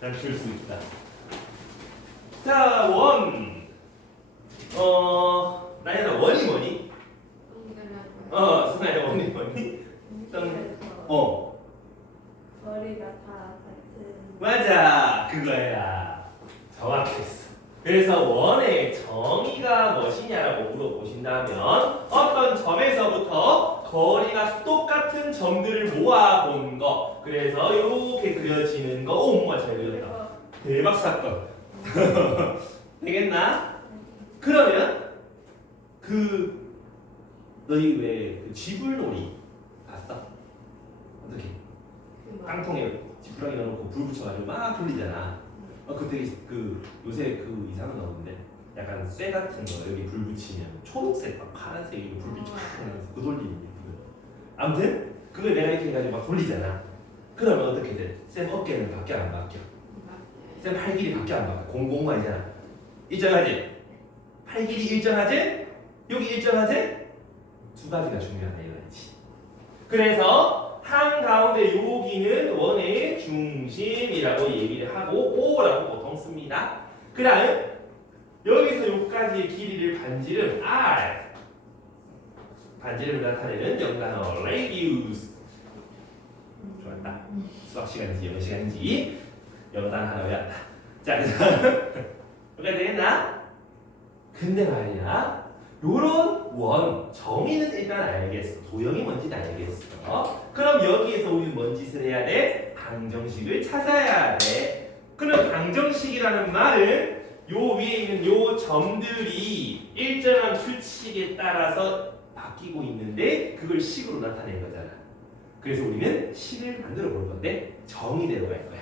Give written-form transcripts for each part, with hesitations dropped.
라고 줄 수 있다. 자, 원. 나연아, 원이 뭐니? 승아야, 원이 뭐니? 거리가 다 같은. 맞아, 그거야. 정확했어. 그래서 원의 정의가 무엇이냐라고 물어보신다면 어떤 점에서부터 거리가 똑같은 점들을 모아본 거. 그래서 이렇게 그려지는 거. 오, 엄마 잘 그렸다. 대박 사건. 되겠나? 그러면 너희 왜 지불놀이 봤어? 어떻게? 깡통에 지푸라기 넣어놓고 불 붙여가지고 막 돌리잖아. 그 되게 요새 이상한 거 나오는데 약간 쇠 같은 거 여기 불 붙이면 초록색 막 파란색 이거 불빛 쫙 나면서 그 돌리는 게 그거. 아무튼 그걸 내가 이렇게 해가지고 막 돌리잖아. 그러면 어떻게 돼? 쌤 어깨는 바뀌어 안 바뀌어? 쌤 팔 길이 바뀌어 안 바뀌어? 공공만이잖아. 일정하지? 팔 길이 일정하지? 여기 일정하지? 두 가지가 중요하다 이거지. 그래서 한가운데 여기는 원의 중심이라고 얘기를 하고 O라고 보통 씁니다. 그 다음 여기서 여기까지의 길이를 반지름 R, 반지름을 나타내는 영단어 radius. 좋았다. 수학 시간인지 영어 시간인지 영단 하나 외웠다. 자, 여기까지 되겠나? 근데 말이야, 요런 원 정의는 일단 알겠어. 도형이 뭔지는 알겠어. 그럼 여기에서 우리는 뭔 짓을 해야 돼? 방정식을 찾아야 돼. 그럼 방정식이라는 말은 요 위에 있는 요 점들이 일정한 규칙에 따라서 바뀌고 있는데 그걸 식으로 나타낸 거잖아. 그래서 우리는 식을 만들어 볼 건데 정의대로 갈 거야.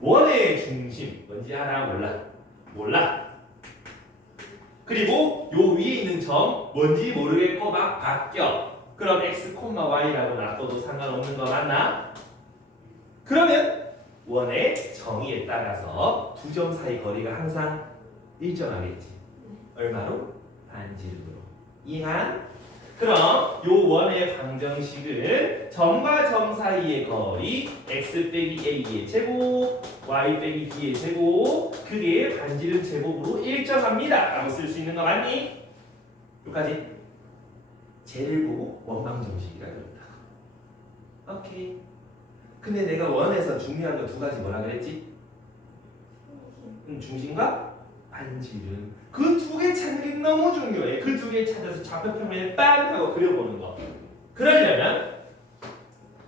원의 중심 뭔지 알아? 몰라. 그리고 요 위에 있는 점 뭔지 모르겠고 막 바뀌어. 그럼 x, y라고 놔둬도 상관없는 거 맞나? 그러면 원의 정의에 따라서 두 점 사이 거리가 항상 일정하겠지. 얼마로? 반지름으로. 이해한? 그럼 요 원의 방정식은 점과 점 사이의 거리 x 빼기 a의 제곱, y 빼기 b의 제곱, 그게 반지름 제곱으로 일정합니다 라고 쓸 수 있는 거 맞니? 여기까지 쟤를 보고 원방정식이라 그랬다. 오케이. 근데 내가 원에서 중요한 거 두 가지 뭐라 그랬지? 중심과 반지름. 그 두 개 찾는 게 너무 중요해. 그 두 개 찾아서 좌표평면에 빵 하고 그려보는 거. 그러려면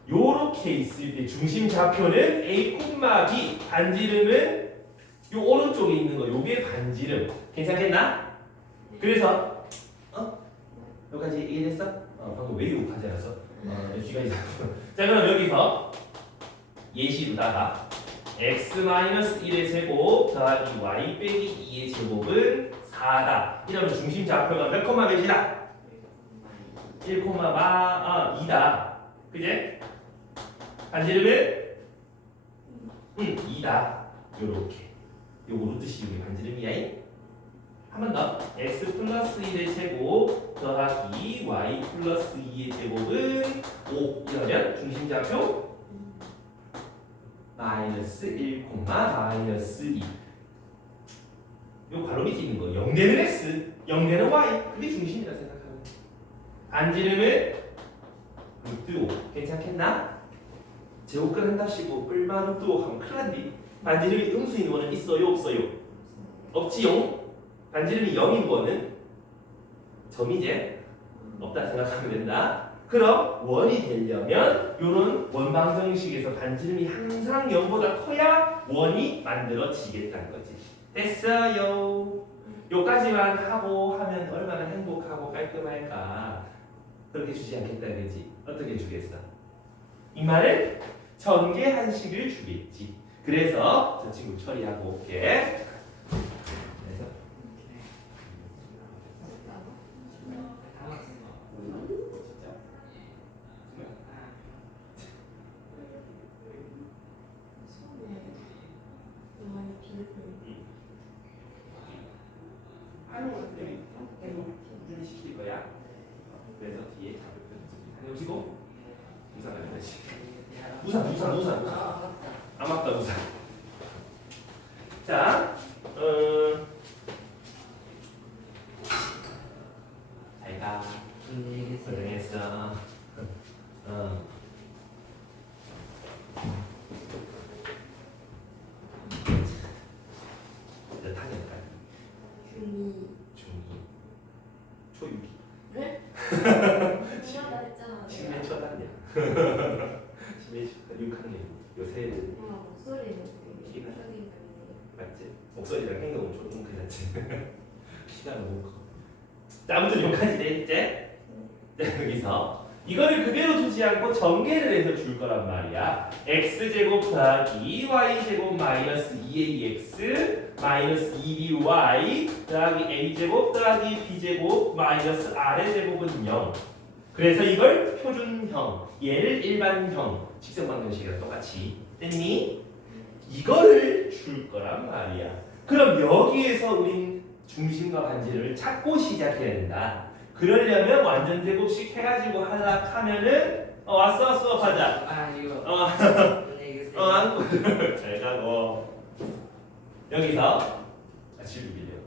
요렇게 있을 때 중심 좌표는 A, B, 반지름은 요 오른쪽에 있는 거 요게 반지름. 괜찮겠나? 그래서 여기까지 이해됐어? 방금 왜 욕하지 않았어? 쥐가 이상해. 자, 그럼 여기서 예시로다가 x-1의 제곱 더하기 y 빼기 2의 제곱은 4다. 이러면 중심 좌표가 몇 콤마 몇이다? 1,2다. 그제? 반지름은 2다. 요렇게. 요거 뜻이 여기 반지름이야. 한 번 더. x 플러스 1의 제곱 더하기 y 플러스 2의 제곱은 5. 이러면 중심 좌표 마이너스 1, 마이너스 2. 요 바로 밑에 있는 거 0대는 x, 0대는 y. 그게 중심이라 생각하면 돼. 반지름은 루트 5. 괜찮겠나? 제곱근 한답시고 뿔마 루트 5 하면 큰일 난디. 반지름이 음수인 거는 있어요 없어요? 없지요. 반지름이 0인 거는 점이제 없다 생각하면 된다. 그럼 원이 되려면 이런 원방정식에서 반지름이 항상 0보다 커야 원이 만들어지겠다는 거지. 됐어요. 요까지만 하고 하면 얼마나 행복하고 깔끔할까. 그렇게 주지 않겠다 그러지. 어떻게 주겠어? 이 말은 전개 한식을 주겠지. 그래서 저 친구 처리하고 올게. 하는 것들이 꾸준히 시킬 거야. 그래서 뒤에 잡을 해오시고 우산 가져가지. 우산. 아 맞다 우산. 자, 잘 가. 안녕히 계세요. 고생했어. 몇 학년까지? 중2. 중2. 초6이. 네? 중요하다 했잖아. 심해 초단이야. 심해 초단 6학년. 요새 와, 목소리는 되게 키가 인상적이네. 맞지? 목소리랑 행동은 조금 그렇지. 키가 너무 커. 자, 아무튼 여기까지 이제 여기서 이거를 그대로 두지 않고 전개를 해서 줄 거란 말이야. x제곱 더하기 y제곱 마이너스 2ax 마이너스 2by 더하기 a제곱 더하기 b제곱 마이너스 r의 제곱은 0. 그래서 이걸 표준형, 얘를 일반형, 직선방정식이랑 똑같이 뗐니? 이거를 줄 거란 말이야. 그럼 여기에서 우린 중심과 반지름을 찾고 시작해야 된다. 그러려면 완전 제곱식 해가지고 하면은 왔어 수업하자. 아 이거 안녕히 계세요. 안고 잘 가고 여기서 지우기래요.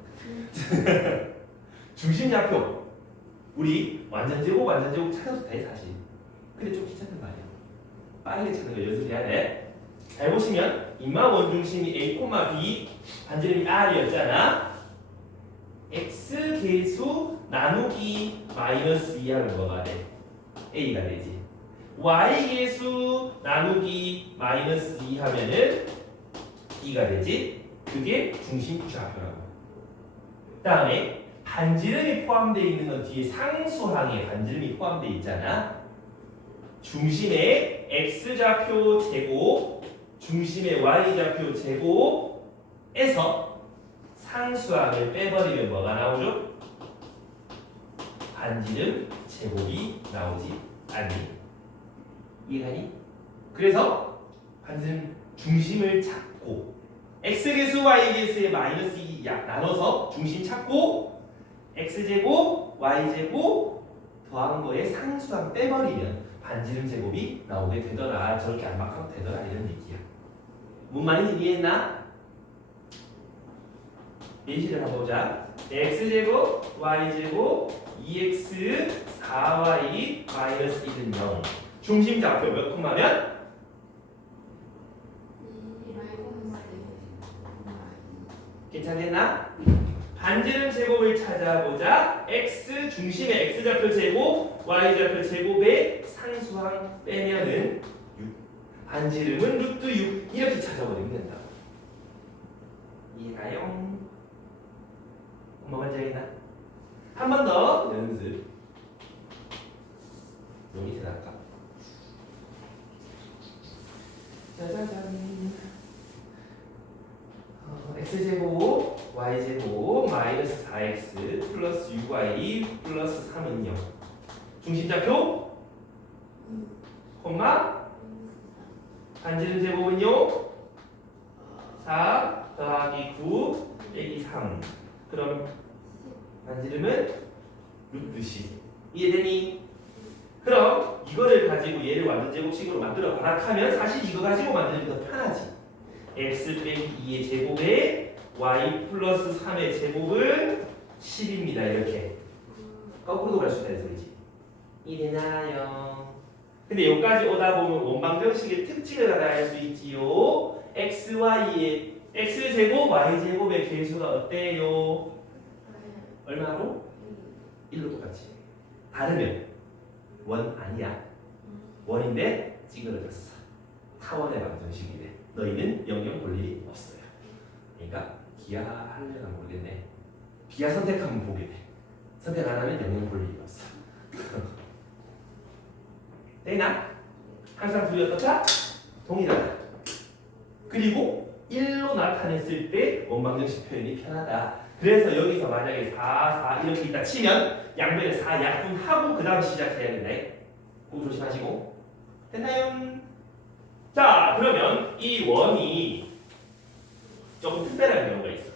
중심좌표 우리 완전 제곱 찾아도 돼 사실. 근데 좀 귀찮단 말이야. 빠르게 찾는 거 연습해야 돼. 잘 보시면 인마 원중심이 A, B 반지름이 R이었잖아. X 계수 나누기 마이너스 2하면 뭐가 돼? A가 되지. Y 계수 나누기 마이너스 2 하면은 B가 되지. 그게 중심 좌표라고. 다음에 반지름이 포함되어 있는 건 뒤에 상수항에 반지름이 포함되어 있잖아. 중심의 X좌표 제곱, 중심의 Y좌표 제곱에서 상수항을 빼버리면 뭐가 나오죠? 반지름 제곱이 나오지 않니? 이해가니? 그래서 반지름 중심을 찾고 x계수 y계수의 마이너스 2 나눠서 중심 찾고 x제곱 y제곱 더한 거에 상수항 빼버리면 반지름 제곱이 나오게 되더라. 저렇게 안 막하면 되더라 이런 얘기야. 뭔 말인지 이해했나? 예시를 한번 보자. x제곱 y제곱 2x 4y 마이너스 1은 0. 중심 좌표 몇 콤마면? 괜찮겠나? 반지름 제곱을 찾아보자. x 중심의 x좌표 제곱 y좌표 제곱의 상수항 빼면은 6. 반지름은 루트 6 이렇게 찾아버리면 된다. 이해가요? 엄마 말자겠나? 한 번 더 연습. 요 밑에 할까? 짜자잔. x제곱 y제곱 마이너스 4x 플러스 6y 플러스 3은 0. 중심좌표 콤마 반지름 제곱은요 4 더하기 9 빼기 3. 그럼 반지름은 루트 10. 이해되니? 그럼 이거를 가지고 얘를 완전 제곱식으로 만들어 가락하면 사실 이거 가지고 만드는 게 더 편하지. x 빼기 2의 제곱에 y 플러스 3의 제곱은 10입니다. 이렇게 거꾸로도 갈 수 있다는 소리지. 이해나요? 근데 여기까지 오다 보면 원방정식의 특징을 알아야 할 수 있지요. xy의 x제곱 y제곱의 계수가 어때요? 얼마로? 1로 똑같이. 다르면 원 아니야. 원인데 찌그러졌어. 타원의 방정식이래. 너희는 영영 볼 일이 없어요. 그러니까 기하 할려나 모르겠네. 기하 선택하면 보게 돼. 선택 안 하면 영영 볼 일이 없어. 되나? 항상 둘이 어떻다? 동일하다. 그리고 1로 나타냈을 때 원방정식 표현이 편하다. 그래서 여기서 만약에 4, 4 이렇게 있다 치면 양변에 4 약분하고 그 다음 시작해야 된다. 꼭 조심하시고. 됐나요? 자, 그러면 이 원이 조금 특별한 경우가 있어.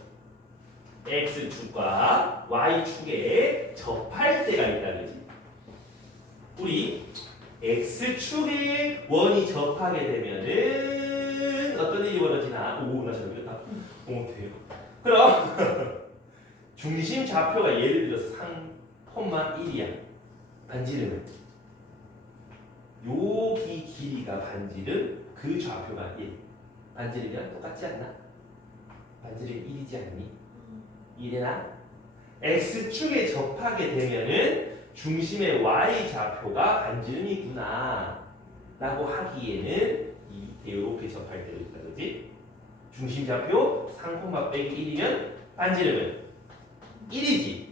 x축과 y축에 접할 때가 있다 그러지. 우리 x축에 원이 접하게 되면은 때는 어떤 일이 벌어지나? 오, 나 잘못했다. 돼요. 그럼 중심 좌표가 예를 들어서 3,1이야. 반지름은 여기 길이가 반지름, 그 좌표가 1. 반지름이랑 똑같지 않나? 반지름 1이지 않니? 1이나 x축에 접하게 되면은 중심의 y 좌표가 반지름이구나 라고 하기에는 이렇게 접할 때도 있다, 그지? 중심 좌표 3, 빼기 1이면 반지름은 1이지.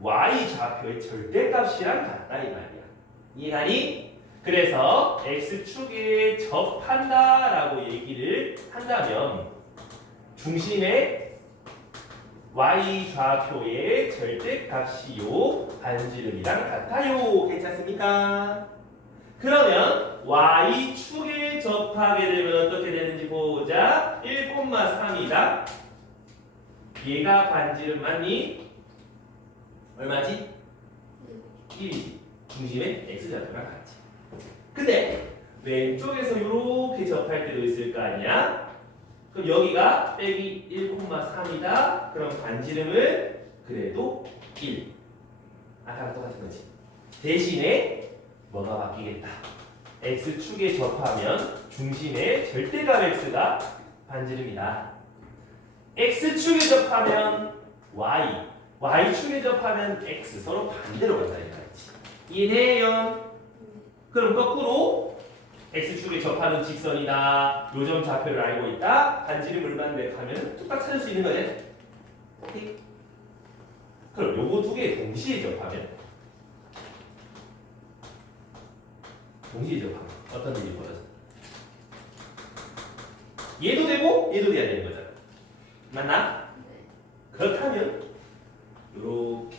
y 좌표의 절대값이랑 같다 이 말이야. 이해가니? 그래서 x축에 접한다 라고 얘기를 한다면 중심의 y 좌표의 절대값이요 반지름이랑 같아요. 괜찮습니까? 그러면 y축에 접하게 되면 어떻게 되는지 보자. 1,3이다. 얘가 반지름 맞니? 얼마지? 1이지. 중심의 x좌표랑 같지. 근데 왼쪽에서 이렇게 접할 때도 있을 거 아니야? 그럼 여기가 빼기 1,3이다. 그럼 반지름은 그래도 1. 아까랑 똑같은 거지. 대신에 뭐가 바뀌겠다. x축에 접하면 중심의 절대값 x가 반지름이다. x축에 접하면 y, y축에 접하면 x. 서로 반대로 간다 이 말이지. 이해해요? 그럼 거꾸로 x축에 접하는 직선이다. 요점 좌표를 알고 있다. 반지름 얼마인데 하면 뚝딱 찾을 수 있는 거지. 오케이. 그럼 요거 두 개 동시에 접하면 어떤 일이 벌어져? 얘도 되고 얘도 돼야 되는 거잖아. 맞나? 그렇다면 요렇게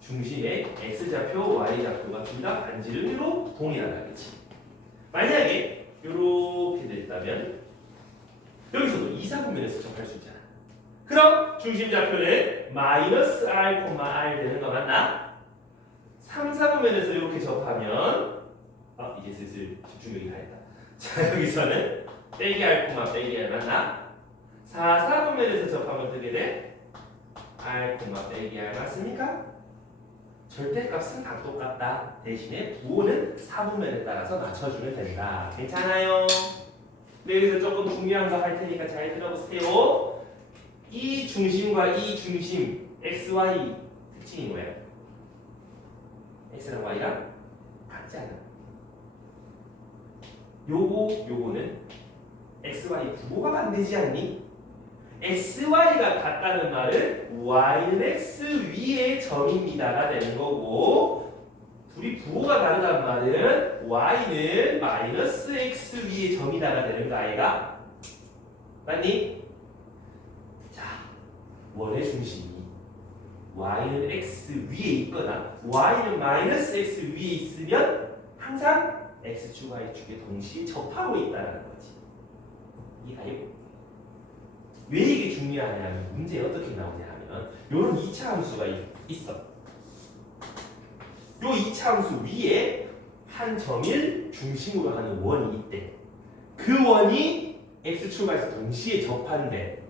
중심의 x좌표, y좌표가 둘 다 반지름으로 동일하다겠지. 만약에 요렇게 됐다면 여기서도 2, 4분면에서 접할 수 있잖아. 그럼 중심좌표는 마이너스 r, r 되는 거 맞나? 3, 4분면에서 이렇게 접하면 이제 슬슬 집중력이 다했다. 자, 여기서는 빼기 r, 빼기 r 맞나? 4, 4분면에서 접하면 어떻게 돼? r, 빼기 r 맞습니까? 절대값은 다 똑같다. 대신에 부호는 4분면에 따라서 맞춰주면 된다. 괜찮아요? 네, 여기서 조금 중요한 거 할 테니까 잘 들어보세요. 이 중심과 이 중심 x, y 특징이 뭐예요? x랑 y랑 같지 않아. 요거는 x, y 부호가 반대지 않니? x, y가 같다는 말은 y는 x 위의 점입니다가 되는 거고, 둘이 부호가 다르다는 말은 y는 마이너스 x 위의 점이다가 되는 거 아이가? 맞니? 자, 원의 중심이 y는 x 위에 있거나 y는 마이너스 x 위에 있으면 항상 x축, y축에 동시에 접하고 있다는 거지. 이해가요? 왜 이게 중요하냐면 문제에 어떻게 나오냐 하면 요런 2차 함수가 있어. 요 2차 함수 위에 한 점을 중심으로 하는 원이 있대. 그 원이 x축에서 동시에 접한대.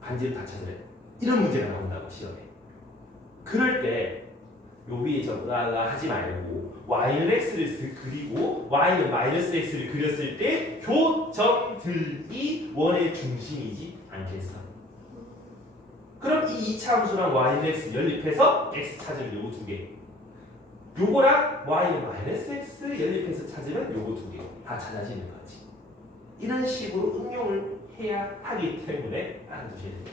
반지를 다 찾으래. 이런 문제가 나온다고 시험에. 그럴 때 요 위에 접다가 하지 말고 y는 x를 그리고 y는 마이너스 x를 그렸을 때 교점들이 원의 중심이지 않겠어. 그럼 이 2차 함수랑 y는 x 연립해서 x 찾으면 요거 두 개. 요거랑 y는 마이너스 x 연립해서 찾으면 요거 두 개. 다 찾아지는 거지. 이런 식으로 응용을 해야 하기 때문에 알아두셔야 됩니다.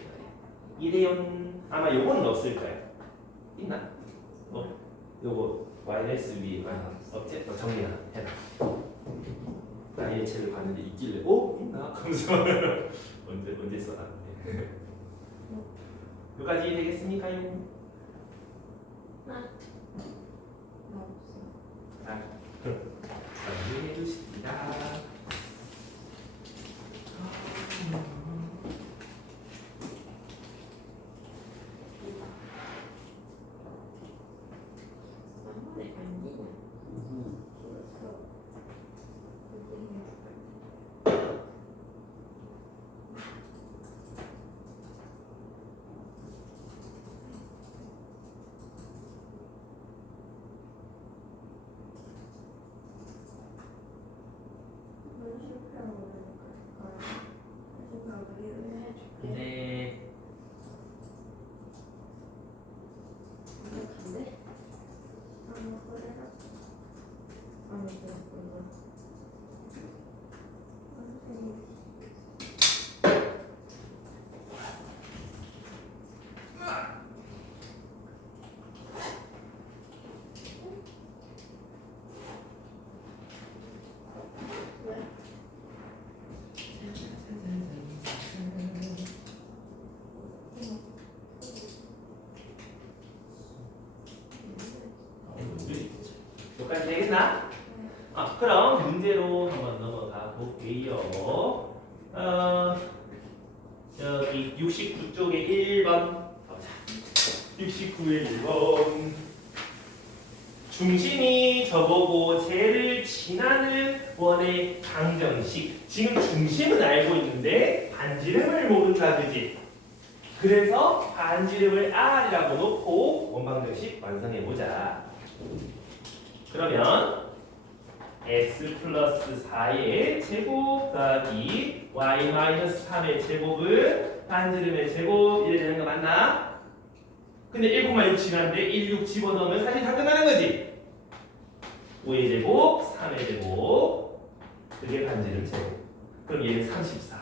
이래요. 아마 요거는 없을 거예요. 있나? 요거 마이너스 위에 없지? 정리나 해라. 나 예체를 봤는데 있길래 있나? 하면서 언제 써놨는데. 여기까지 되겠습니까요? 자, 정리해 주십니다. 한 번에 안 되냐? 알겠나? 그럼 문제로 한번 넘어가 볼게요. 여기 69쪽에 1번. 69에 1번. 중심이 저보고 쟤를 지나는 원의 방정식. 지금 중심은 알고 있는데 반지름을 모른다, 그지? 그래서 반지름을 R이라고 놓고 원방정식 완성해보자. 그러면 x 플러스 4의 제곱 더하기 y 마이너스 3의 제곱은 반지름의 제곱 이래 되는 거 맞나? 근데 1,6 지났는데 1, 6 집어넣으면 사실 다 끝나는 거지? 5의 제곱, 3의 제곱 그게 반지름 제곱. 그럼 얘는 34.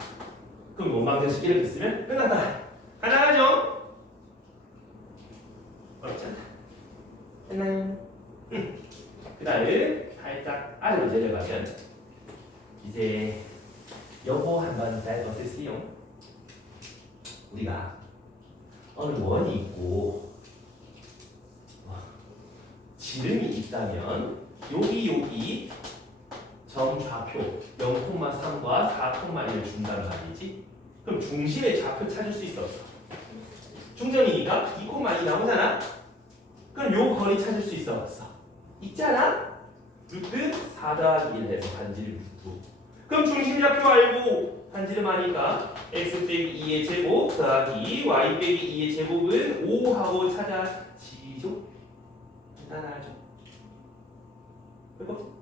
그럼 원방정식 이렇게 쓰면 끝났다. 가능하죠? 어렵지 않다. 됐나요? 그 다음에 살짝 아래로 내려가면 이제 요거 한번 잘 넣으세요. 우리가 어느 원이 있고 지름이 있다면 여기 점 좌표 0,3과 4,1을 준다는 말이지. 그럼 중심의 좌표 찾을 수 있어 없어? 중점이니까 2,2 나오잖아. 그럼 요 거리 찾을 수 있어 없어? 있잖아. 루트 4 더하기 1 해서 반지름 루트. 그럼 중심 좌표 알고 반지름 아니까 x 빼기 2의 제곱 더하기 y 빼기 2의 제곱은 5하고 찾아지죠? 간단하죠? 그리고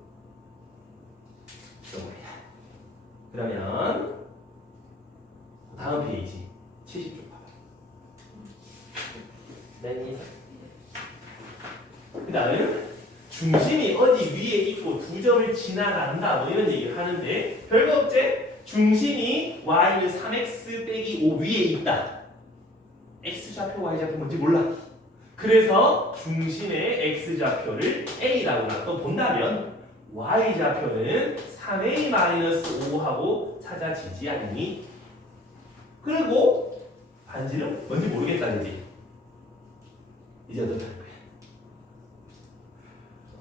그러면 다음 페이지 70쪽 봐봐. 네. 그 다음 중심이 어디 위에 있고 두 점을 지나간다 뭐 이런 얘기를 하는데 별거 없지? 중심이 y는 3x 빼기 5 위에 있다. x좌표 y좌표 뭔지 몰라. 그래서 중심의 x좌표를 a라고 놔둬 본다면 y좌표는 3a-5하고 찾아지지 않니? 그리고 반지름 뭔지 모르겠다 그지? 이제 어떻게 할 거야?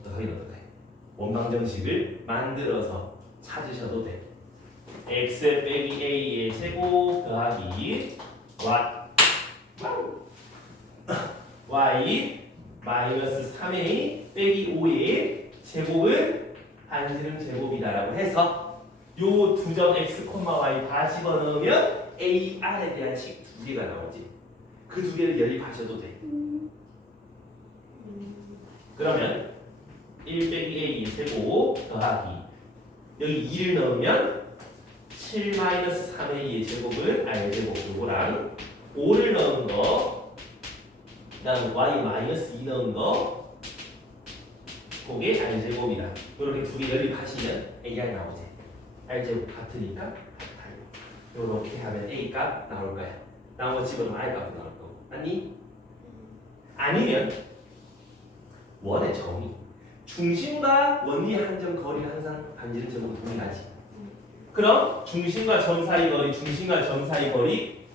어떡해? 원방정식을 만들어서 찾으셔도 돼. x 빼기 a의 제곱 더하기 y 마이너스 3a 빼기 5의 제곱은 반지름 제곱이다라고 해서 요 두 점 x, y 다 집어넣으면 a, r에 대한 식 두 개가 나오지. 그 두 개를 연립하셔도 돼. 그러면 1 빼기 a의 제곱 더하기 여기 2를 넣으면 7 마이너스 3a의 제곱은 r 제곱 요거랑 5를 넣은 거 그다음 y 마이너스 2 넣은 거 그게 r 제곱이다. 이렇게 두 개 연립하시면 ar 나오지. r 제곱 같으니까 이렇게 하면 a 값 나올 거야. 나온 거 집어넣으면 r 값 나올 거고. 아니? 아니면 원의 점이 중심과 원위 한 점 거리는 항상 반지름 제곱은 동일하지. 그럼 중심과 점 사이 거리, 중심과 점 사이 거리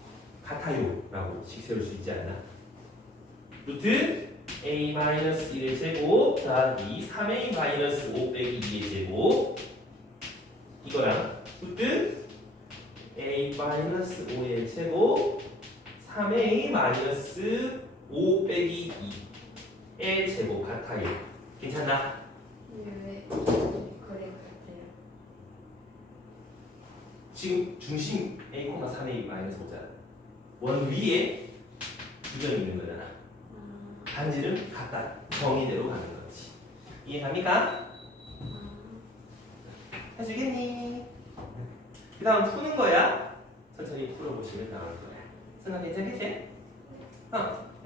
같아요 라고 식 세울 수 있지 않나? 루트 a-1의 제곱 더하기 3a-5 빼기 2의 제곱 이거랑 루트 a-5의 제곱 3a-5 빼기 2의 제곱 같아요. 괜찮나? 왜 거리 같아요? 지금 중심 a, 3a 마이너스 5잖아. 원 위에 두 점 있는 거잖아. 반지름 같다. 정의대로 가는 거지. 이해갑니까? 할 수 있겠니? 그 다음 푸는 거야. 천천히 풀어보시면 나올 거야. 생각 괜찮겠지?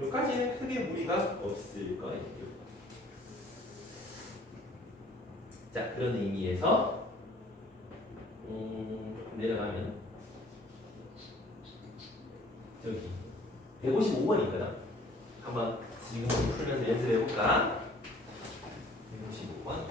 여기까지는 크게 무리가 없을 거예요. 자, 그런 의미에서 내려가면 저기 155번 있거든. 한번 지금 풀면서 연습해 볼까? 155번.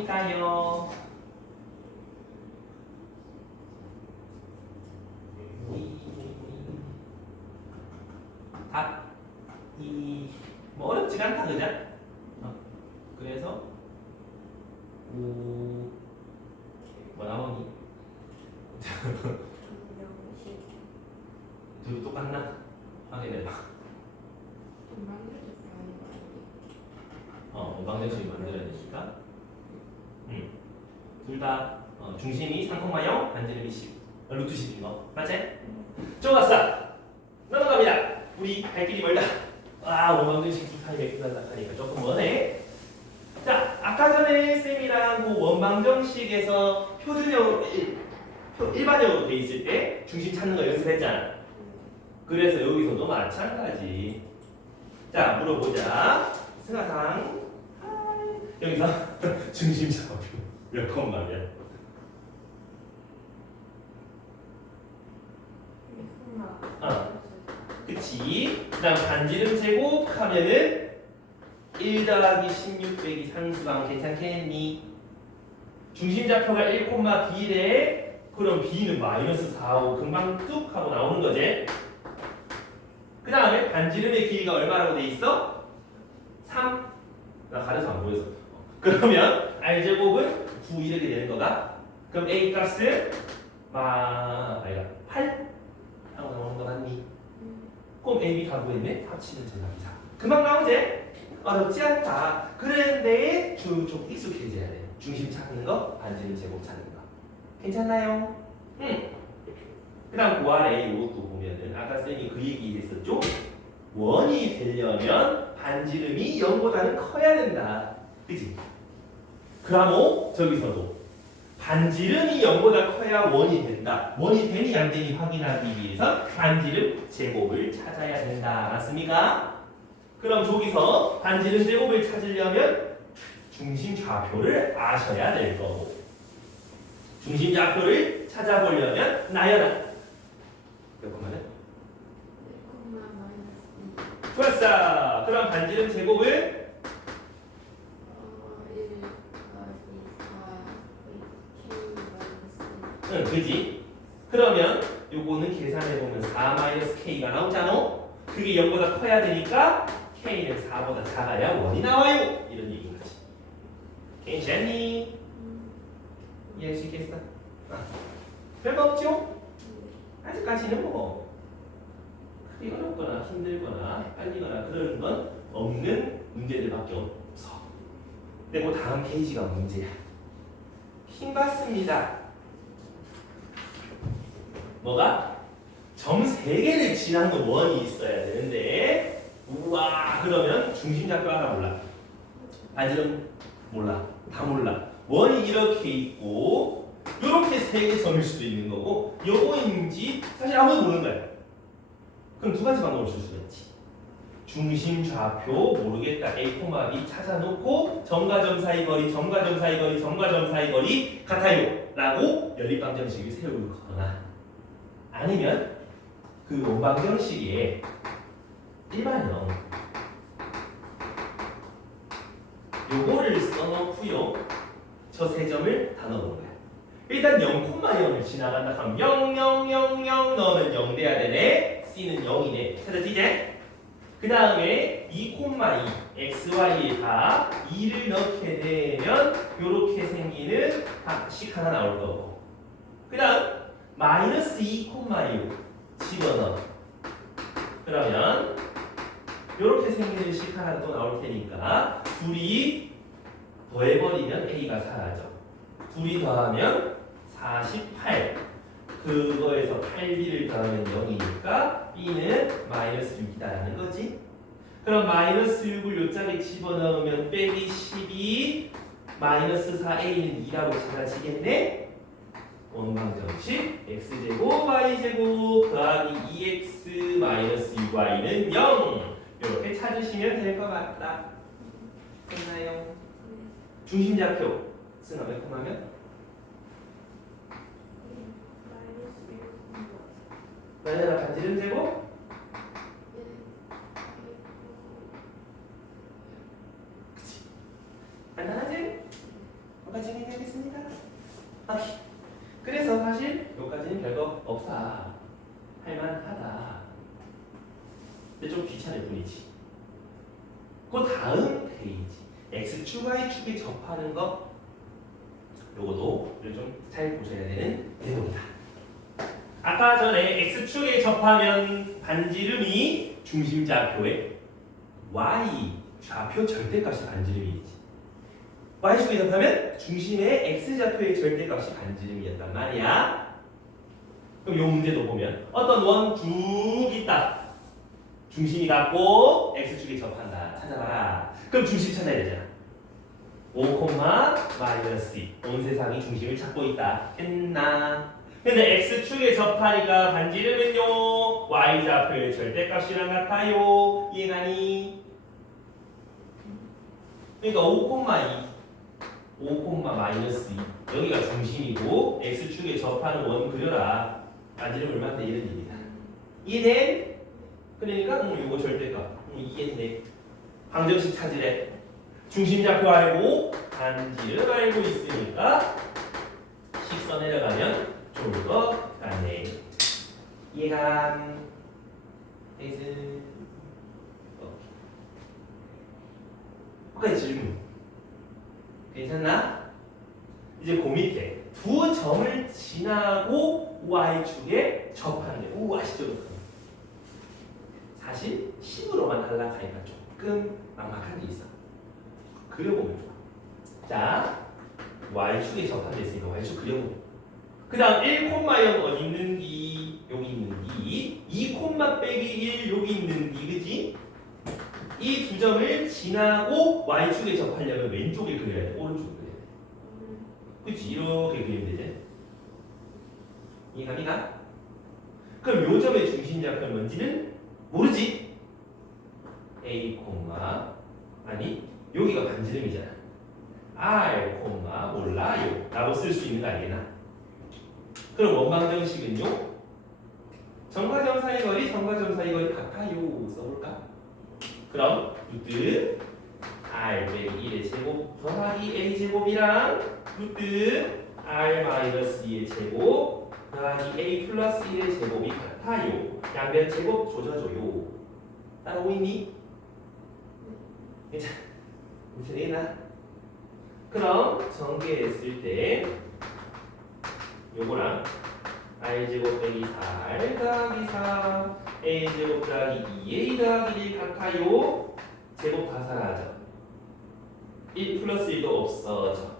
나옵니까요? 답. 뭐 어렵지가 않다 그죠? 그래서 뭐 나오니? 방정식. 둘이 똑같나? 확인해봐. 좀 만들어줬다는 거 아니에요? 방정식 만들어내니까 둘 다 중심이 3,0 반지름이 10 루트 10인 거 맞지? 좋았어. 넘어갑니다. 우리 갈 길이 멀다. 원방정식 기타에 맥주한다 하니까 조금 머네. 자, 아까 전에 쌤이랑 그 원방정식에서 표준형 일반형으로 돼 있을 때 중심 찾는 거 연습했잖아. 그래서 여기서도 마찬가지. 자, 물어보자. 승하상. 여기서 중심 좌표 몇 콤마면? 그치? 그 다음 반지름 제곱하면은 1 더하기 16 빼기 상수방 괜찮겠니? 중심 좌표가 1,B래. 그럼 B는 마이너스 4, 5 금방 뚝 하고 나오는 거지. 그 다음에 반지름의 길이가 얼마라고 돼 있어? 3. 나 가려서 안 보여서. 그러면 R제곱은 9 이렇게 되는 거다. 그럼 A 값은 8 하고 나오는 거 맞니? 그럼 A, B 다 구했네? 합치면 정답이 4. 금방 나오지? 어렵지 않다. 그런데 좀 익숙해져야 돼. 중심 찾는 거, 반지름 제곱 찾는 거. 괜찮나요? 그 다음 고알 A 이것도 보면은 아까 쌤이 그 얘기 했었죠? 원이 되려면 반지름이 0보다는 커야 된다. 그치? 그러므 저기서도 반지름이 0보다 커야 원이 된다. 원이 되니 안 되니 확인하기 위해서 반지름 제곱을 찾아야 된다. 맞습니까? 그럼 저기서 반지름 제곱을 찾으려면 중심 좌표를 아셔야 될 거고, 중심 좌표를 찾아보려면 나열한 몇 콤마는? 1,-2. 좋았어. 그럼 반지름 제곱을 1 더하기 4 Q-. 그지? 그러면 요거는 계산해보면 4-K가 나오잖아. 그게 0보다 커야 되니까 K는 4보다 작아야 원이 나와요. 이런 얘기인 거지. 괜찮니? 이해할 수 있겠어? 별거 없죠? 아직까지는 뭐 크게 어렵거나 힘들거나 헷갈리거나 그런 건 없는 문제들밖에 없어. 근데 그 다음 페이지가 문제야. 힘 받습니다. 뭐가? 점 3개를 지나는 원이 있어야 되는데, 우와, 그러면 중심 좌표 하나 몰라. 반지름 몰라. 다 몰라. 원이 이렇게 있고 이렇게 3개 점일 수도 있는 거고 요거인지 사실 아무도 모르는 거야. 그럼 두 가지 방법을 쓸 수가 있지. 중심 좌표 모르겠다. A, B 찾아놓고 점과 점 사이 거리, 점과 점 사이 거리, 점과 점 사이 거리 같아요 라고 연립방정식을 세우거나, 아니면 그 원방정식에 일반형 요거를 써놓고요 저 세 점을 다 넣어보는 거야. 일단 0,0을 지나간다 하면 0, 0, 0, 0 넣으면 0 돼야 되네. C는 0이네. 찾았지 이제? 그 다음에 2,2 XY에 다 2를 넣게 되면 요렇게 생기는 식 하나 나올 거고, 그 다음 마이너스 2,6 집어넣어. 그러면 요렇게 생기는 식 하나 또 나올 테니까 둘이 더해버리면 A가 사라져. 둘이 더하면 48. 그거에서 8B를 더하면 0이니까 B는 마이너스 6이다라는 거지. 그럼 마이너스 6을 요 짝에 집어넣으면 빼기 12 마이너스 4A는 2라고 찾아지겠네. 원방정식 X제곱 Y제곱 더하기 2X 마이너스 6Y는 0. 이렇게 찾으시면 될 것 같다. 됐나요? 중심 좌표 승하 몇 콤마면? 만약에 반지름 제곱? 그치? 간단하지? 근데 좀 귀찮을 뿐이지. 그 다음 페이지 x축 y축에 접하는 거 요거도 좀 잘 보셔야 되는 내용이다. 아까 전에 x축에 접하면 반지름이 중심좌표의 y 좌표 절대값이 반지름이지. y축에 접하면 중심의 x좌표의 절대값이 반지름이었단 말이야. 그럼 요 문제도 보면 어떤 원 쭉 있다. 중심이 같고 x축에 접한다. 찾아봐라. 그럼 중심 찾아야 되잖아. 5, 마이너스 2. 온 세상이 중심을 찾고 있다. 했나? 근데 x축에 접하니까 반지름은요 y좌표의 절대값이랑 같아요. 이해가니? 그러니까 5, 마이너스 2 여기가 중심이고 x축에 접하는 원 그려라. 반지름 얼마인데 이런 얘기다. 이해돼? 그러니까 요거 절대값 이해돼. 방정식 찾으래. 중심좌표 알고 반지름 알고 있으니까 식선 내려가면 좋을 것 같네. 이해감? 에이스. 아까 질문. 괜찮나? 이제 그 밑에 두 점을 지나고 y축에 접하는 게 우와 시죠. 사실 10으로만 탈락하니까 조금 막막한 게 있어. 그려보면 좋아. 자, y축에 접한 데 있으니까 y축 그려보면. 그 다음 1,0 어디 있는디? 여기 있는디. 2, 빼기 1 여기 있는디. 그지? 이 두 점을 지나고 y축에 접하려면 왼쪽에 그려야 돼. 오른쪽에 그려야 돼. 그치? 이렇게 그리면 되지? 이해가? 그럼 요 점의 중심좌표 뭔지는 모르지? A, 아니 여기가 반지름이잖아. R, 몰라요 라고 쓸 수 있는 거 알겠나? 그럼 원방정식은요? 점과 점 사이 거리, 점과 점 사이 거리 같아요. 써볼까? 그럼 루트 R 빼기 1의 제곱 더하기 A 제곱이랑 루트 R 마이너스 2의 제곱 더하기 A 플러스 1의 제곱이 같아요. 양변 제곱 조져줘요. 따라오고 있니? 괜찮아. 되나? 그럼 전개했을 때 요거랑 R제곱 빼기 4R 더하기 4 A제곱 더하기 2A 더하기 1 같아요. 제곱 다 사라져. 1 플러스 1도 없어져.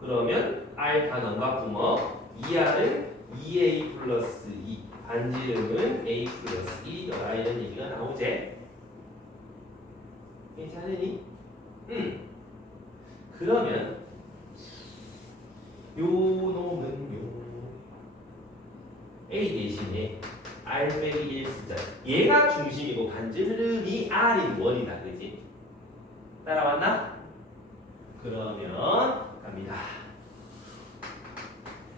그러면 R 단원과 구멍 2R은 2A 플러스 2 반지름은 A 플러스 1이더라 이런 얘기가 나오지. 괜찮으니? 그러면 요 놈은요 A 대신에 R 빼기 1 쓰자. 얘가 중심이고 반지름이 R인 원이다. 그지? 따라왔나? 그러면 갑니다.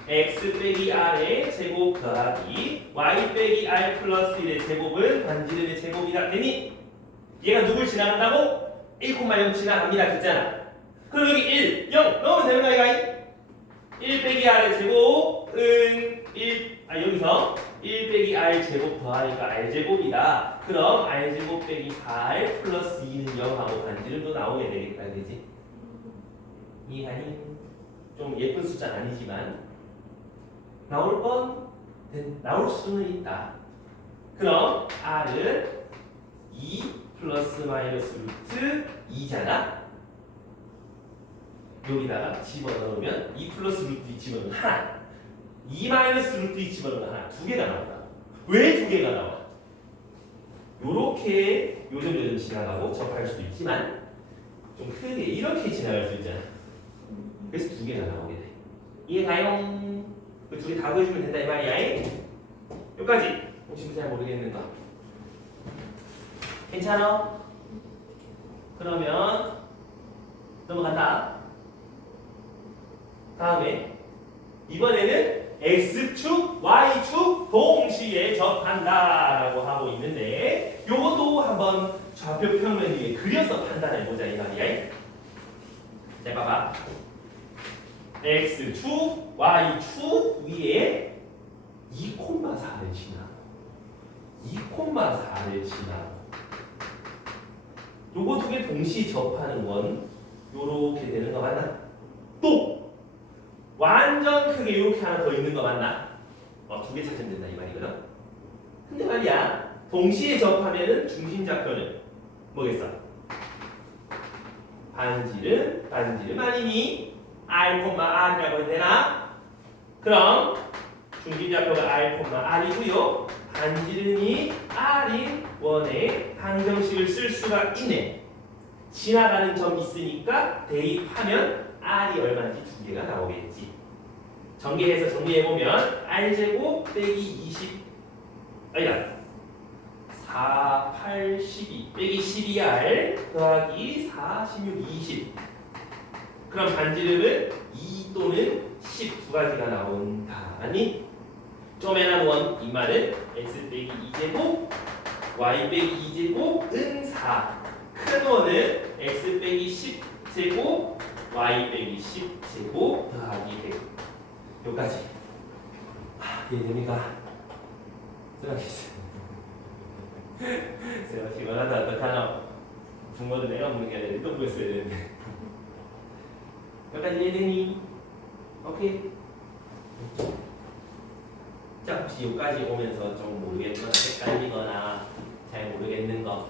X 빼기 R의 제곱 더하기 Y 빼기 R 플러스 1의 제곱은 반지름의 제곱이다. 되니? 얘가 누굴 지나간다고? 1,0 지나갑니다. 그랬잖아. 그럼 여기 1, 0 넣으면 되는 거야. 1 빼기 R의 제곱은 여기서 1 빼기 R 제곱 더하니까 R 제곱이다. 그럼 R 제곱 빼기 4R 플러스 2는 0하고 반지름도 나오게 되겠다. 그지? 이해하니? 좀 예쁜 숫자는 아니지만 나올 수는 있다. 그럼 R은 2 플러스 마이너스 루트 2잖아. 여기다가 집어넣으면 2 플러스 루트 2 집어넣으면 하나, 2 마이너스 루트 2 집어넣으면 하나, 두 개가 나온다. 왜 두 개가 나와? 요렇게 요즘 지나가고 접할 수도 있지만 좀 크게 이렇게 지나갈 수 있잖아. 그래서 두 개가 나오게 돼. 이해가요? 그 두 개 다 보여주면 된다 이 말이야. 여기까지. 혹시 잘 모르겠는 거? 괜찮아? 그러면 넘어간다. 다음에 이번에는 X축, Y축 동시에 접한다라고 하고 있는데 요것도 한번 좌표 평면 위에 그려서 판단해보자 이 말이야. 자 봐봐. X축, Y축 위에 2,4를 지나고 2,4를 지나고 요거 두 개 동시 접하는 원 요렇게 되는 거 맞나? 또 완전 크게 이렇게 하나 더 있는 거 맞나? 두 개 찾으면 된다 이 말이거든. 근데 말이야 동시에 접하면은 중심좌표는 뭐겠어? 반지름 아니니 r,r이라고 해야 되나? 그럼 중심좌표가 r,r이고요. 반지름이 r인 원에 방정식을 쓸 수가 있네. 지나가는 점 있으니까 대입하면 r이 얼마인지 두 개가 나오겠지. 전개해서 정리해보면 r제곱 빼기 20 아니다 4, 8, 12 빼기 12r 더하기 4, 16, 20 그럼 반지름은 2 또는 10 두 가지가 나온다. 아니? 쪼매난 원 이 말은 x 빼기 2제곱 y 빼기 2제곱은 4 큰 원은 x 빼기 10제곱 y 빼기 10제곱 더하기 100 여기까지 이해됩니까? 생각해주세요. 제가 시원하다 어떡하나 분모를 내가 묻는 게 아니라 또 보였어야 되는데 여기까지 이해되니? 오케이? 자 혹시 여기까지 오면서 좀 모르겠거나 헷갈리거나 잘 모르겠는 거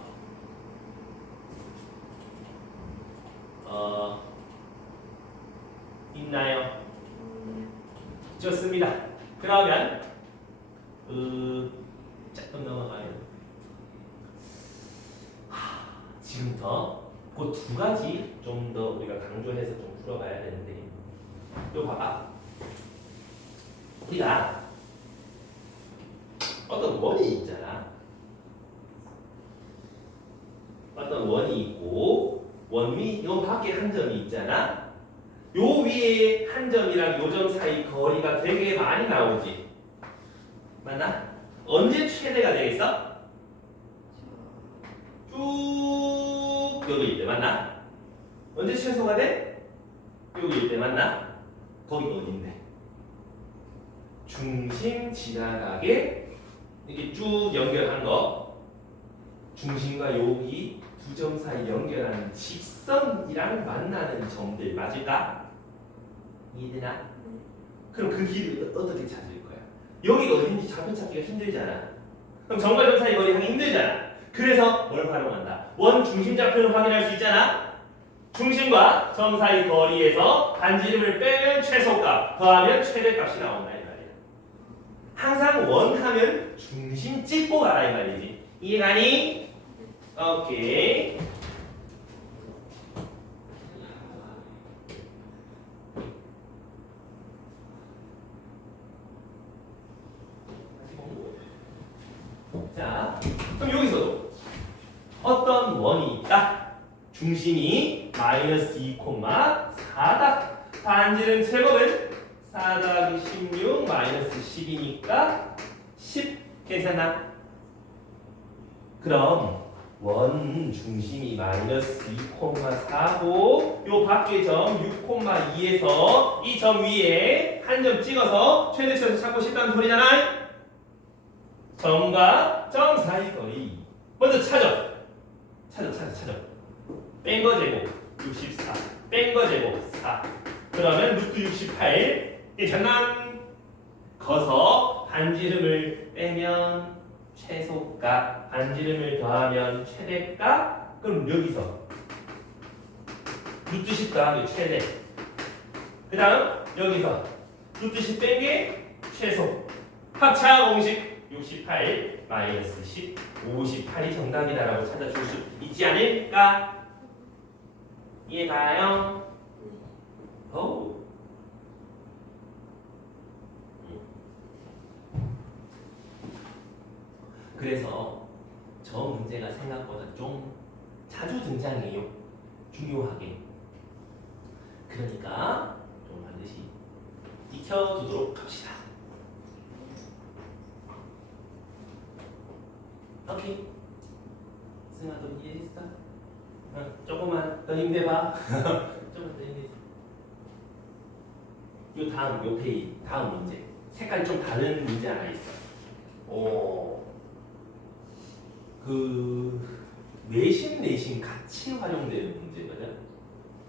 있나요? 좋습니다. 그러면 조금 넘어가요. 지금부터 그 두 가지 좀 더 우리가 강조해서 좀 풀어봐야 되는데 이거 봐봐. 우리가 어떤 원이 있잖아. 어떤 원이 있고 원 위 요 밖에 한 점이 있잖아. 요 위에 한 점이랑 요 점 사이 거리가 되게 많이 나오지. 맞나? 언제 최대가 되겠어? 쭉 여기일 때 맞나? 언제 최소가 돼? 여기일 때 맞나? 거기가 어딘데? 중심 지나가게 이렇게 쭉 연결한 거 중심과 여기 두 점 사이 연결하는 직선이랑 만나는 점들 맞을까? 이해되나? 그럼 그 길을 어떻게 찾을 거야? 여기가 어딘지 좌표 찾기가 힘들잖아. 그럼 점과 점 사이 거리 하기 힘들잖아. 그래서 뭘 활용한다? 원 중심 좌표를 확인할 수 있잖아. 중심과 점 사이 거리에서 반지름을 빼면 최소값 더하면 최대값이 나온다 이 말이야. 항상 원 하면 중심 찍고 가라 이 말이지. 이해가니? 오케이. 자, 그럼 여기서도 어떤 원이 있다. 중심이 마이너스 2,4다. 반지름 제곱은 4 더하기 16 마이너스 10이니까 10 괜찮나? 그럼 원 중심이 마이너스 2,4고 요 밖의 점 6,2에서 이 점 위에 한 점 찍어서 최대치에서 찾고 싶다는 소리잖아. 점과 점 사이 거리 먼저 찾아. 뺀 거 제곱 64 뺀 거 제곱 4 그러면 루트 68 괜찮나? 거서 반지름을 빼면 최소값 반지름을 더하면 최대값 그럼 여기서 루트 10 더하기 최대 그 다음 여기서 루트 10 뺀 게 최소 합차 공식 68 마이너스 10 58이 정답이다라고 찾아줄 수 있지 않을까? 이해가요? 오. 그래서 저 문제가 생각보다 좀 자주 등장해요. 중요하게. 그러니까 좀 반드시 익혀두도록 합시다. 오케이. 승아도 이해했어? 조금만 더 힘내봐. 조금만 더 힘내. 요 다음 요 페이지 다음 문제. 색깔이 좀 다른 문제 하나 있어. 그 내심 같이 활용되는 문제거든.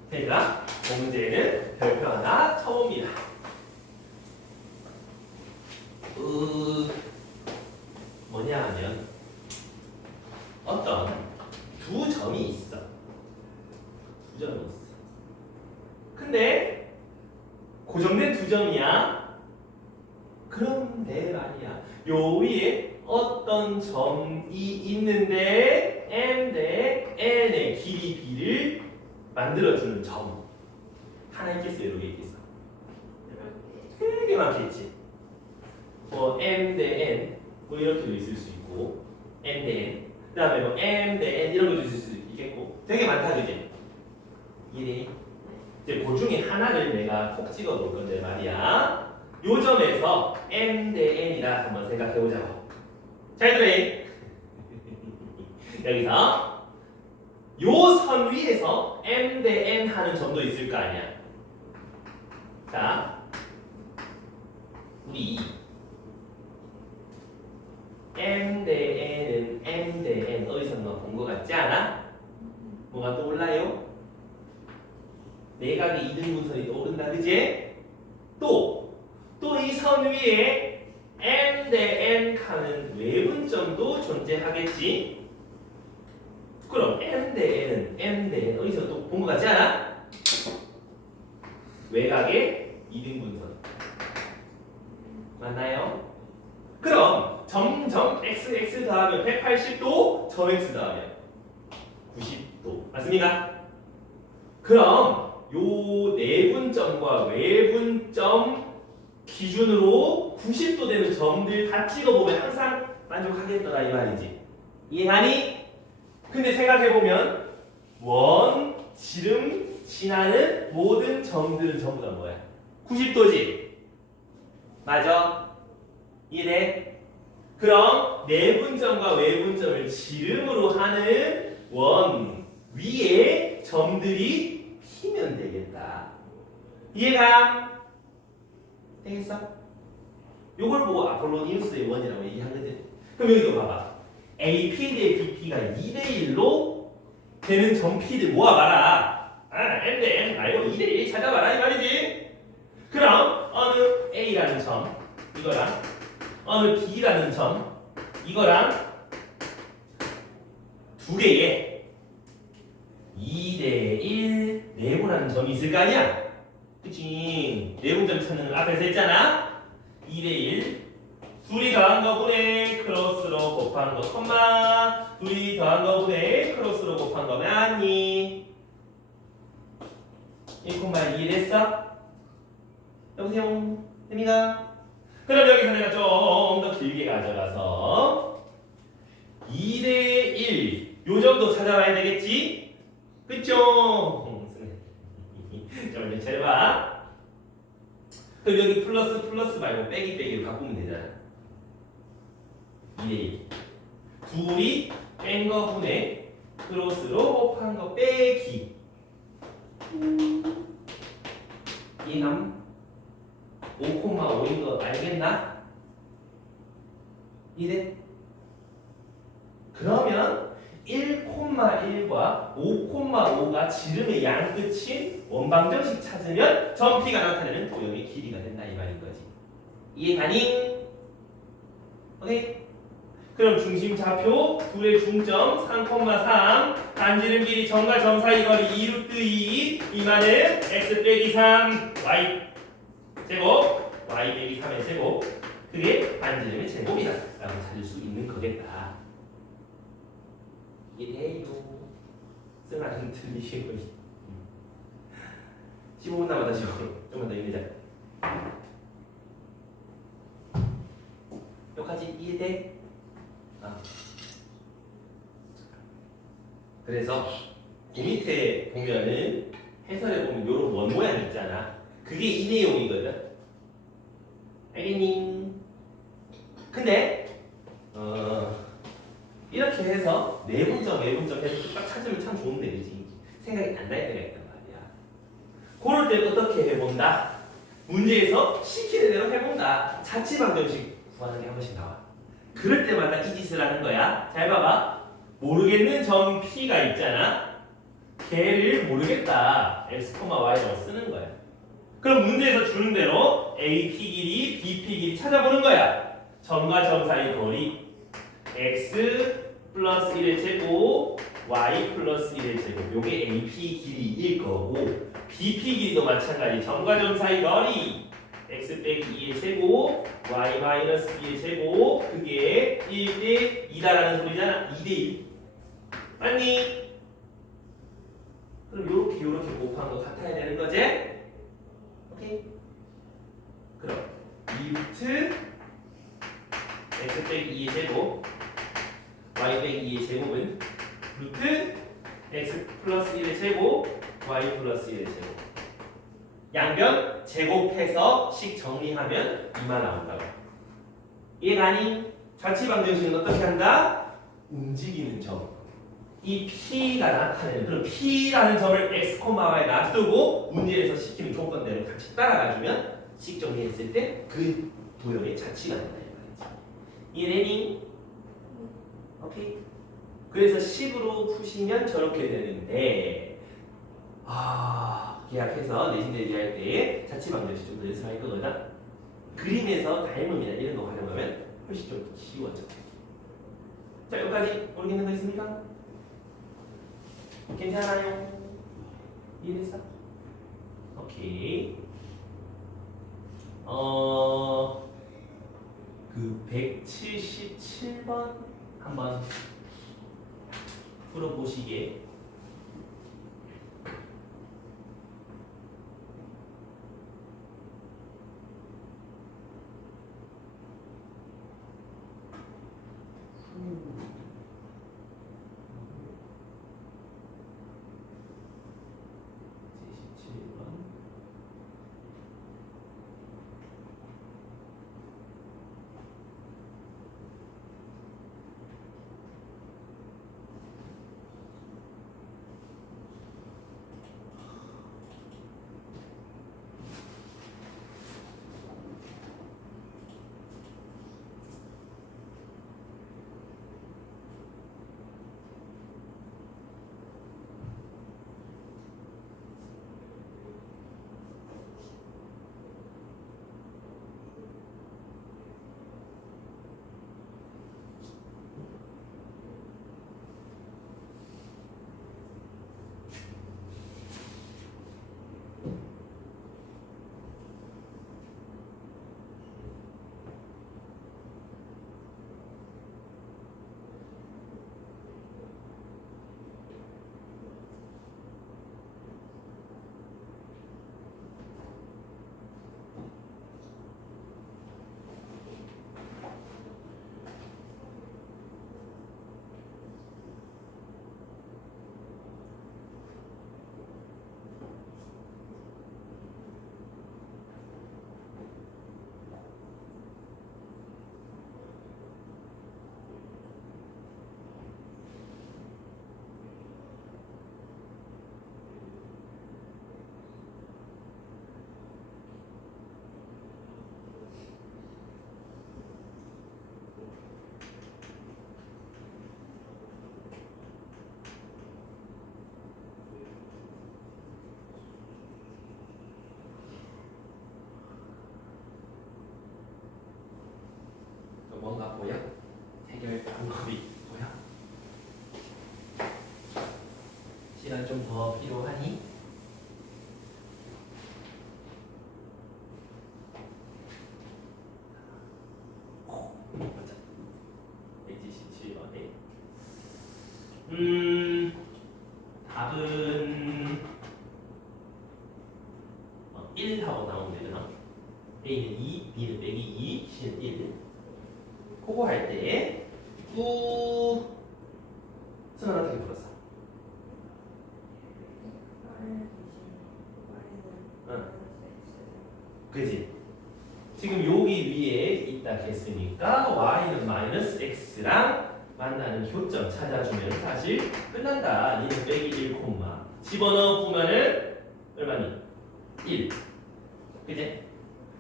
그러니까 그 문제는 별표 하나 쳐봅니다. 뭐냐 하면 어떤 두 점이 있어. 두 점이 있어. 근데 고정된 두 점이야. 그런데 말이야. 요 위에 어떤 점이 있는데 m 대 n의 길이 b를 만들어주는 점 하나 있겠어요? 여기 있겠어? 되게 많겠지. 뭐 m 대 n 뭐 이렇게도 있을 수 있고 m 대 n 그 다음에 뭐 m 대 n 이런 것도 있을 수 있겠고 되게 많다 그지? 이해? 이제 그 중에 하나를 내가 콕 찍어 볼 건데 말이야. 요 점에서 m 대 n이라 한번 생각해 보자고. 잘 들어. 여기서 요 선 위에서 m 대 n 하는 점도 있을 거 아니야. 자, 우리 m 대 n은 m 대 n 어디선가 본 거 같지 않아? 뭐가 떠올라요? 내각의 이등분선이 떠오른다, 그지? 또 이 선 위에 m 대 n 칸은 외분점도 존재하겠지? 그럼 m 대 n은 m 대 n 어디서 또 본 거 같지 않아? 외곽의 이등분선 맞나요? 그럼 점점 x 더하면 180도, 점 x 더하면 90도 맞습니까? 그럼 요 내분점과 외분점 기준으로 90도 되는 점들 다 찍어보면 항상 만족하겠더라 이 말이지. 이해하니? 근데 생각해보면 원, 지름, 지나는 모든 점들은 전부 다 뭐야? 90도지? 맞아? 이해돼? 그럼 내분점과 외분점을 지름으로 하는 원 위에 점들이 피면 되겠다. 이해가? 되겠어? 요걸 보고 아폴로니우스의 원이라고 얘기하거든. 그럼 여기도 봐봐. AP 대 BP가 2대1로 되는 점 P들 모아봐라. M 대 N 말고 2대1 찾아봐라 이 말이지. 그럼 어느 A라는 점 이거랑 어느 B라는 점 이거랑 두 개의 2대1 내분하는 점이 있을 거 아니야? 그치? 내분점 찾는 앞에서 했잖아? 2대1 둘이 더한 거분의 크로스로 곱한 거 콤마 둘이 더한 거분의 크로스로 곱한 거면 아니 1콤마 2 됐어? 여보세요? 혜민아? 그럼 여기서 내가 좀 더 길게 가져가서 2대1 요 정도 찾아봐야 되겠지? 그쵸? 잠깐만 잘 봐. 그럼 여기 플러스 말고 빼기로 바꾸면 되잖아. 2대1 둘이 뺀 거 분의 크로스로 곱한 거 빼기 이함 5,5인 거 알겠나? 이래? 그러면 1,1과 5,5가 지름의 양끝인 원방정식 찾으면 점 P가 나타내는 도형의 길이가 된다 이 말인 거지. 이해가니? 오케이? 그럼 중심 좌표 둘의 중점 3,3 단지름 길이 점과 점 사이 거리 2√2 이만은 x 빼기 3 y 제곱 y 빼기 3의 제곱 그게 반지름의 제곱이다 라고 찾을 수 있는 거겠다. 이래요. 쓰라는 틀리시고 15분 남았다. 좀만 더 힘내자. 여기까지 이해돼? 그래서 그 밑에 보면은 해설에 보면 요런 원 모양 있잖아. 그게 이 내용이거든. 알겠니? 근데 이렇게 해서 내분점, 외분점 해서 딱 찾으면 참 좋은데 그지? 생각이 안 나야 되겠단 말이야. 그럴 때 어떻게 해본다? 문제에서 시키는 대로 해본다. 자취방정식 구하는 게 한 번씩 나와. 그럴 때마다 이 짓을 하는 거야. 잘 봐봐. 모르겠는 점 P가 있잖아. 걔를 모르겠다. x, y라고 쓰는 거야. 그럼 문제에서 주는 대로 A P 길이, B P 길이 찾아보는 거야. 점과 점 사이 거리 x 플러스 1의 제곱 y 플러스 1의 제곱 요게 A P 길이일 거고 B P 길이도 마찬가지. 점과 점 사이 거리 x 빼기 2의 제곱 y 마이너스 2의 제곱 그게 1대 2다라는 소리잖아. 2대 1 맞니? 그럼 요렇게 곱한 거 같아야 되는 거지? 오케이? 그럼 2루트 x 빼기 2의 제곱 y 빼기 2의 제곱은 루트 x 플러스 1의 제곱 y 플러스 1의 제곱 양변 제곱해서 식 정리하면 2만 나온다고. 이해가니? 자취방정식은 어떻게 한다? 움직이는 점. 이 P가 나타내는 그럼 P라는 점을 x, y에 놔두고 문제에서 시키는 조건대로 같이 따라가주면 식 정리했을 때 그 도형의 자취가 된다. 이해되니? 오케이. 그래서 식으로 푸시면 저렇게 되는데 계약해서 내신 대비할 때 자취방정식 좀 더 연습할 거거든. 그림에서 닮음이나 이런 거 활용하면 훨씬 좀 쉬워져. 자, 여기까지 모르겠는 거 있습니까? 괜찮아요? 이해됐어? 오케이. 그 177번 한번 풀어보시게. 뭔가 보여? 해결 방법이 보여? 시간 좀 더 필요하니? 맞아. 177번에 답은 1하고 나오면 되잖아. A는 2, B는 빼기 2, C는 1. 그거 할 때 수는 어떻게 풀었어? 그지? 지금 여기 위에 있다 했으니까 y는 마이너스 x랑 만나는 교점 찾아주면 사실 끝난다. 얘는 빼기 1, 집어넣어 보면은 얼마니? 1. 그지?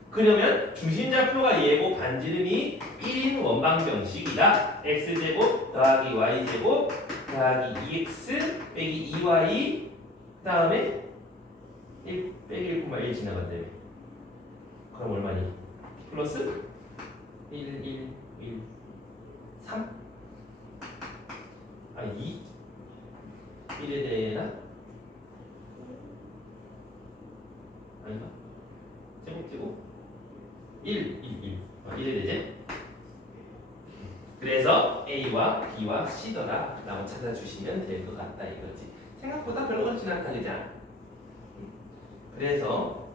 그러면 중심좌표가 얘고 반지름이 1인 원방정식이다. x제곱 더하기 y제곱 더하기 2x 빼기 2y 그 다음에 1 빼기 1,1 지나간다며. 그럼 얼마니? 플러스 1, 3? 아 2? 1에 대해나? 아닌가? 제곱 1 1에 대제. 그래서 A와 B와 C더라 라고 찾아주시면 될 것 같다 이거지. 생각보다 별로 어렵진 않다 그냥. 그래서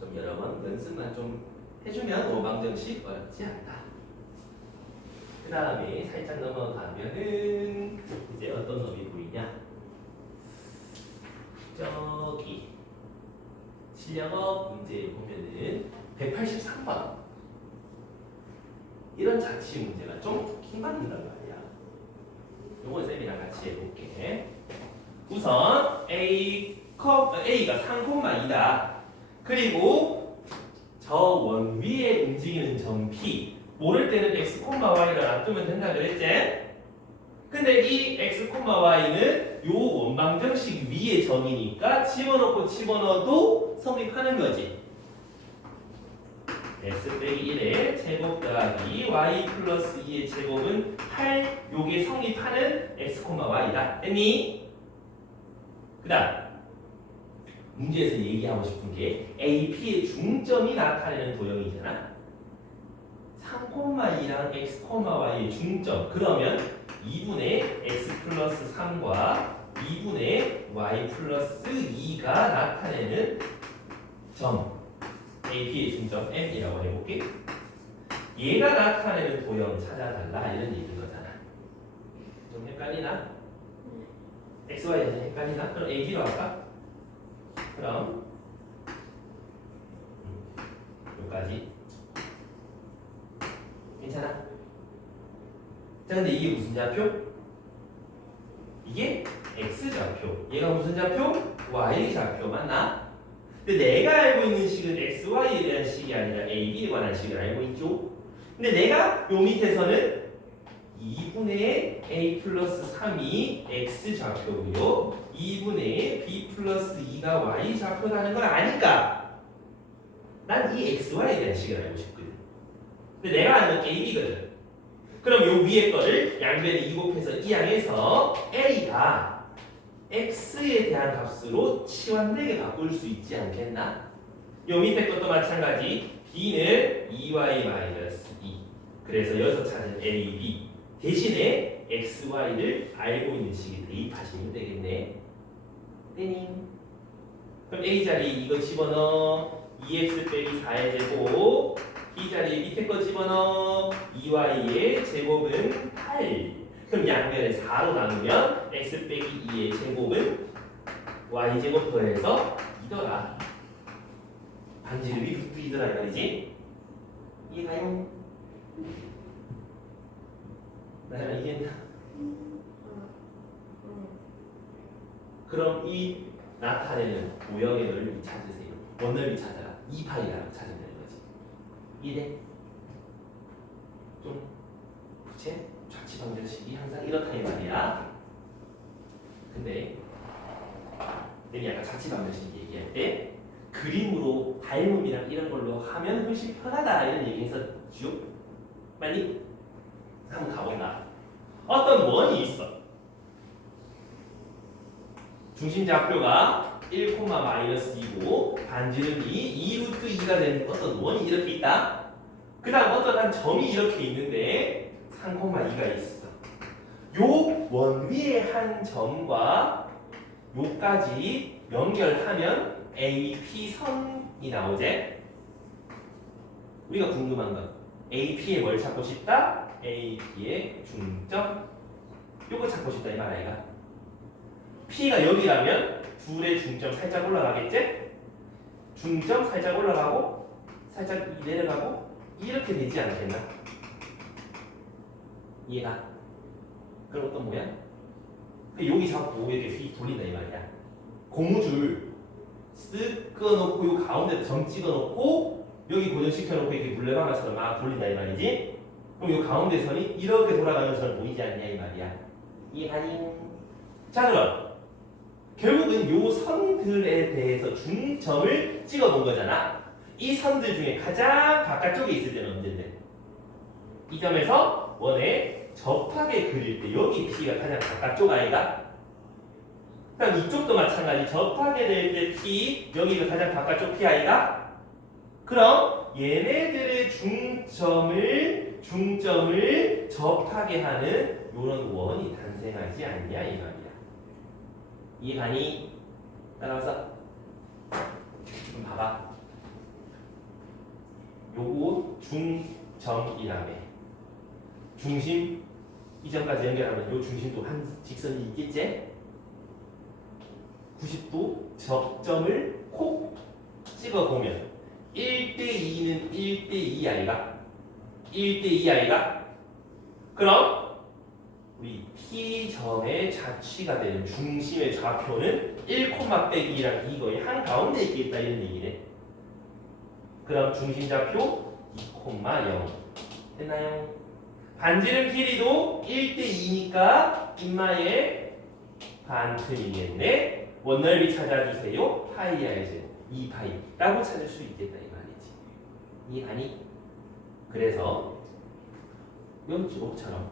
좀 여러 번 연습만 좀 해주면 오방정식 어렵지 않다. 그 다음에 살짝 넘어가면은 이제 어떤 놈이 보이냐? 저기 실력업 문제 보면은 183번 이런 자취 문제가 좀 킹받는단 말이야. 요건 쌤이랑 같이 해볼게. 우선 A가 3,2다. 그리고 저 원 위에 움직이는 점 P 모를 때는 x, y를 놔두면 된다 그랬지? 근데 이 x, y는 요 원방정식 위의 점이니까 집어넣어도 성립하는 거지. x 빼기 1의 제곱 더하기 y 플러스 2의 제곱은 8 요게 성립하는 x, y다. 됐니? 그 다음 문제에서 얘기하고 싶은 게 AP의 중점이 나타내는 도형이잖아. 3,2랑 x, y의 중점. 그러면 2분의 x 플러스 3과 2분의 y 플러스 2가 나타내는 점 AP의 중점 M이라고 해볼게. 얘가 나타내는 도형 찾아달라 이런 얘기인 거잖아. 좀 헷갈리나? XY에서 헷갈리나? 그럼 AB로 할까? 그럼 여기까지 괜찮아? 자 근데 이게 무슨 좌표? 이게 X좌표. 얘가 무슨 좌표? Y좌표 맞나? 근데 내가 알고 있는 식은 XY에 대한 식이 아니라 AB에 관한 식을 알고 있죠? 근데 내가 요 밑에서는 2분의 A 플러스 3이 X좌표고요 2분의 B 플러스 2가 Y좌표라는 걸 아니까 난 이 XY에 대한 식을 알고 싶거든. 근데 내가 아는 AB거든. 그럼 요 위에 거를 양변에 2 곱해서 이 양에서 A가 X에 대한 값으로 치환되게 바꿀 수 있지 않겠나? 요 밑에 것도 마찬가지. B는 2Y-2. 그래서 여기서 찾은 AB 대신에 XY를 알고 있는 식에 대입하시면 되겠네. 땡. 그럼 A 자리에 이거 집어넣어. 2x 빼기 4의 제곱. B 자리에 밑에 거 집어넣어. 2y의 제곱은 8. 그럼 양면을 4로 나누면 x 빼기 2의 제곱은 y 제곱 더해서 2더라. 반지름이 루트 2더라 이 말이지. 이해가요? 나야 이해했나? 그럼 이 나타내는 도형의 넓이 찾으세요. 원넓이 찾아라. 2파이라고 찾으면 되는 거지. 이해? 좀 그치? 좌치방정식이 항상 이렇다 이 말이야. 근데 내가 약간 좌치방정식 얘기할 때 그림으로 닮음이랑 이런 걸로 하면 훨씬 편하다 이런 얘기 했었죠? 많이? 한번 가본다. 어떤 원이 있어. 중심좌표가 1,-2고 반지름이 2루트 2가 되는 어떤 원이 이렇게 있다. 그 다음 어떤 한 점이 이렇게 있는데 3,2가 있어. 요 원 위에 한 점과 요까지 연결하면 AP선이 나오지. 우리가 궁금한 건 AP에 뭘 찾고 싶다? AP의 중점. 요거 찾고 싶다 이 말 아이가. P가 여기라면 둘의 중점 살짝 올라가겠지? 중점 살짝 올라가고 살짝 내려가고 이렇게 되지 않겠나? 이해가? 그럼 어떤 모양? 여기 자꾸 이렇게 휙 돌린다 이 말이야. 고무줄 쓱 끊어놓고 요 가운데 점 찍어놓고 여기 고정시켜놓고 이렇게 물레방아처럼 막 돌린다 이 말이지? 그럼 요 가운데 선이 이렇게 돌아가는 선 보이지 않냐 이 말이야. 이해가니? 자 그럼 결국은 요 선들에 대해서 중점을 찍어본 거잖아. 이 선들 중에 가장 바깥쪽에 있을 때는 언제인데? 이 점에서 원의 접하게 그릴 때 여기 P가 가장 바깥쪽 아이가? 그럼 이쪽도 마찬가지. 접하게 될 때 P, 여기가 가장 바깥쪽 P 아이가? 그럼 얘네들의 중점을 접하게 하는 요런 원이 탄생하지 않냐 이 말이야. 이해가니? 따라와서 좀 봐봐. 요거 중점이라며. 중심 이 점까지 연결하면 요 중심도 한 직선이 있겠지? 90도 접점을 콕 찍어보면 1대2는 1대2 아이가? 1대2 아이가? 그럼 우리 P점의 좌취가 되는 중심의 좌표는 1,2랑 이거의 한가운데 있겠다 이런 얘기네. 그럼 중심 좌표 2,0 됐나요? 반지름 길이도 1대2니까 인마의 반틈이겠네. 원넓이 찾아주세요. 파이아의 제곱 2파이라고 찾을 수 있겠다 이 말이지. 이해가니? 그래서 이것처럼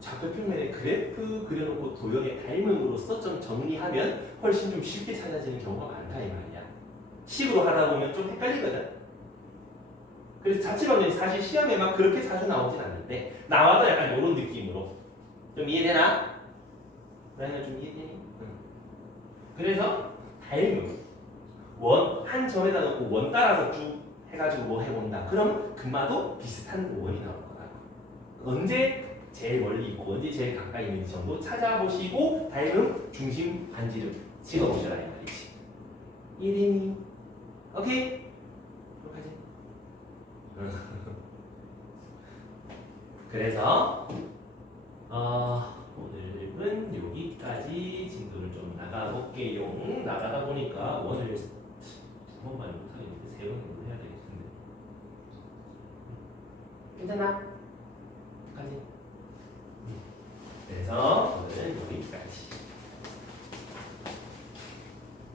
좌표 평면에 그래프 그려놓고 도형의 닮음으로써 좀 정리하면 훨씬 좀 쉽게 찾아지는 경우가 많다 이 말이야. 식으로 하다 보면 좀 헷갈리거든. 그래서 자취방정이 사실 시험에 막 그렇게 자주 나오진 않는데 나와도 약간 이런 느낌으로 좀 이해되나? 라인아 좀 이해되니? 응. 그래서 닮음 원 한 점에다 놓고 원 따라서 쭉 해가지고 뭐 해본다. 그럼 금마도 비슷한 원이 나올 거다. 언제 제일 멀리 있고 언제 제일 가까이 있는지 정도 찾아보시고 닮음 중심 반지름 찍어보셔라 이 말이지. 이해되니? 오케이? 그렇게 하지. 그래서 오늘은 여기까지 진도를 좀 나가볼게요. 나가다 보니까 원을 두 번만 못하겠는데 세 번으로 해야 되겠는데 괜찮아? 까지